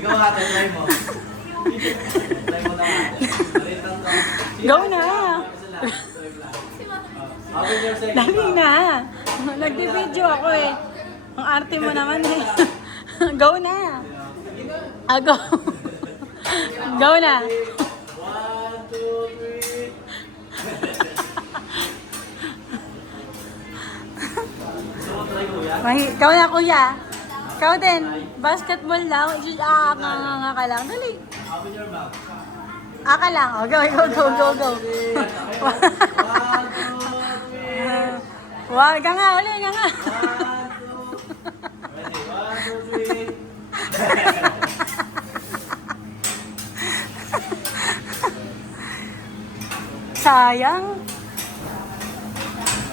Ikaw ate, try mo. Try mo naman ate. Go na! Dali na! Nagdi-video ako eh. Ang arte mo naman eh. Go na! Go! Go na! 1, 2, 3. Ikaw na kuya. Ikaw din. Basketball lang. Nga ka lang. Dali. Open your mouth. Aka lang. Oh, go, go, go, go, go. 1, 2, 3. Wag ka nga. Uli ka nga. 1, 2, 3. Sayang.